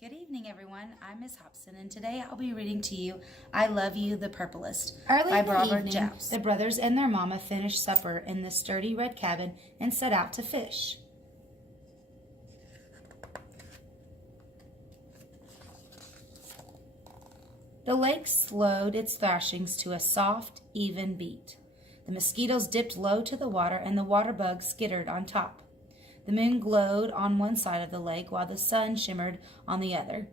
Good evening, everyone. I'm Miss Hobson, and today I'll be reading to you "I Love You the Purplest" Early by in the Robert evening, Jowse. the brothers and their mama finished supper in the sturdy red cabin and set out to fish. The lake slowed its thrashings to a soft, even beat. The mosquitoes dipped low to the water, and the water bugs skittered on top. The moon glowed on one side of the lake while the sun shimmered on the other.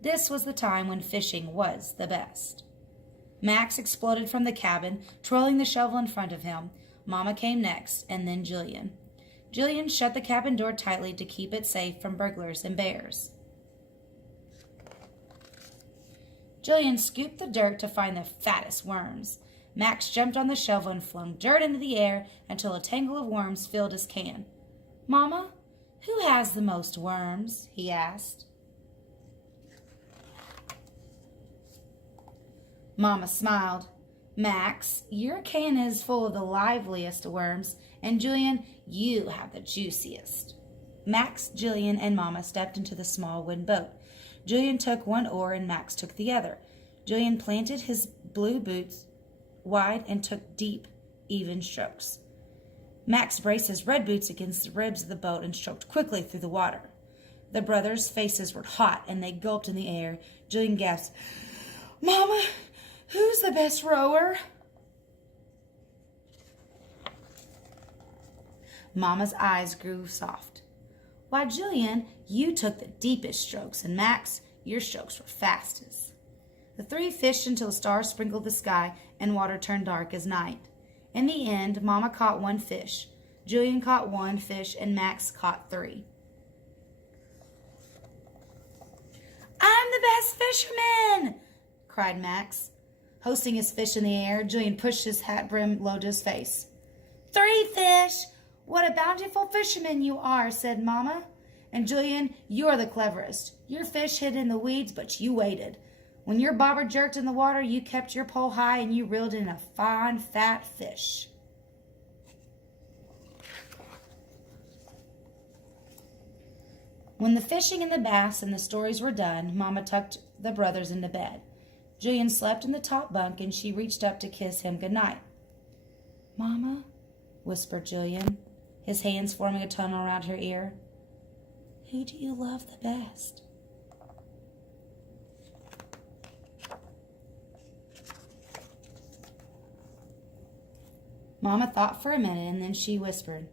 This was the time when fishing was the best. Max exploded from the cabin, twirling the shovel in front of him. Mama came next, and then Jillian. Jillian shut the cabin door tightly to keep it safe from burglars and bears. Jillian scooped the dirt to find the fattest worms. Max jumped on the shovel and flung dirt into the air until a tangle of worms filled his can. "Mama, who has the most worms?" he asked. Mama smiled. "Max, your can is full of the liveliest worms, and Jillian, you have the juiciest." Max, Jillian, and Mama stepped into the small wooden boat. Jillian took one oar and Max took the other. Jillian planted his blue boots wide and took deep, even strokes. Max braced his red boots against the ribs of the boat and stroked quickly through the water. The brothers' faces were hot and they gulped in the air. Jillian gasped, "Mama, who's the best rower?" Mama's eyes grew soft. "Why, Jillian, you took the deepest strokes, and Max, your strokes were fastest." The three fished until the stars sprinkled the sky and water turned dark as night. In the end, Mama caught one fish, Jillian caught one fish, and Max caught 3. "I'm the best fisherman!" cried Max. Hoisting his fish in the air, Jillian pushed his hat brim low to his face. 3 fish! What a bountiful fisherman you are," said Mama. "And Jillian, you're the cleverest. Your fish hid in the weeds, but you waited. When your bobber jerked in the water, you kept your pole high and you reeled in a fine, fat fish." When the fishing and the bass and the stories were done, Mama tucked the brothers into bed. Jillian slept in the top bunk and she reached up to kiss him goodnight. "Mama," whispered Jillian, his hands forming a tunnel around her ear, "who do you love the best?" Mama thought for a minute and then she whispered,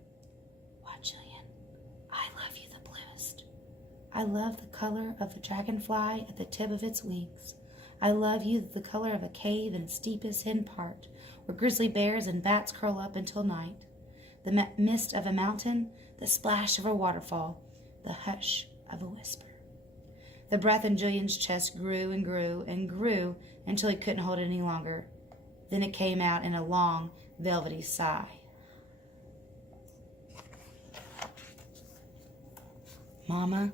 "Why, Jillian, I love you the bluest. I love the color of the dragonfly at the tip of its wings. I love you the color of a cave in its deepest hidden part, where grizzly bears and bats curl up until night. The mist of a mountain, the splash of a waterfall, the hush of a whisper." The breath in Jillian's chest grew and grew and grew until he couldn't hold it any longer. Then it came out in a long, velvety sigh. Mama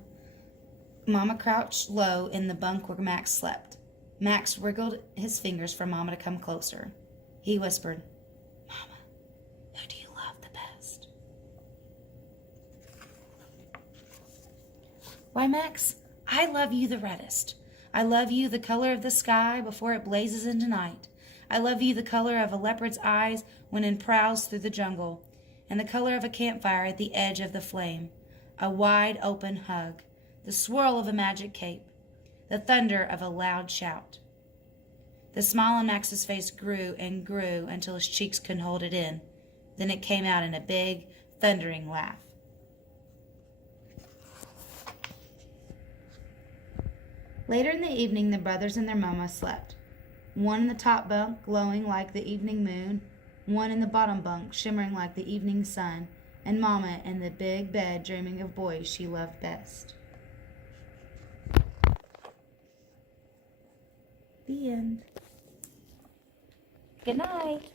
crouched low in the bunk where Max slept. Max wriggled his fingers for Mama to come closer. He whispered, "Mama, who do you love the best?" "Why, Max, I love you the reddest. I love you the color of the sky before it blazes into night. I love you the color of a leopard's eyes when it prowls through the jungle, and the color of a campfire at the edge of the flame. A wide open hug, the swirl of a magic cape, the thunder of a loud shout." The smile on Max's face grew and grew until his cheeks couldn't hold it in. Then it came out in a big, thundering laugh. Later in the evening, the brothers and their mama slept. One in the top bunk, glowing like the evening moon, one in the bottom bunk, shimmering like the evening sun, and Mama in the big bed dreaming of boys she loved best. The end. Good night.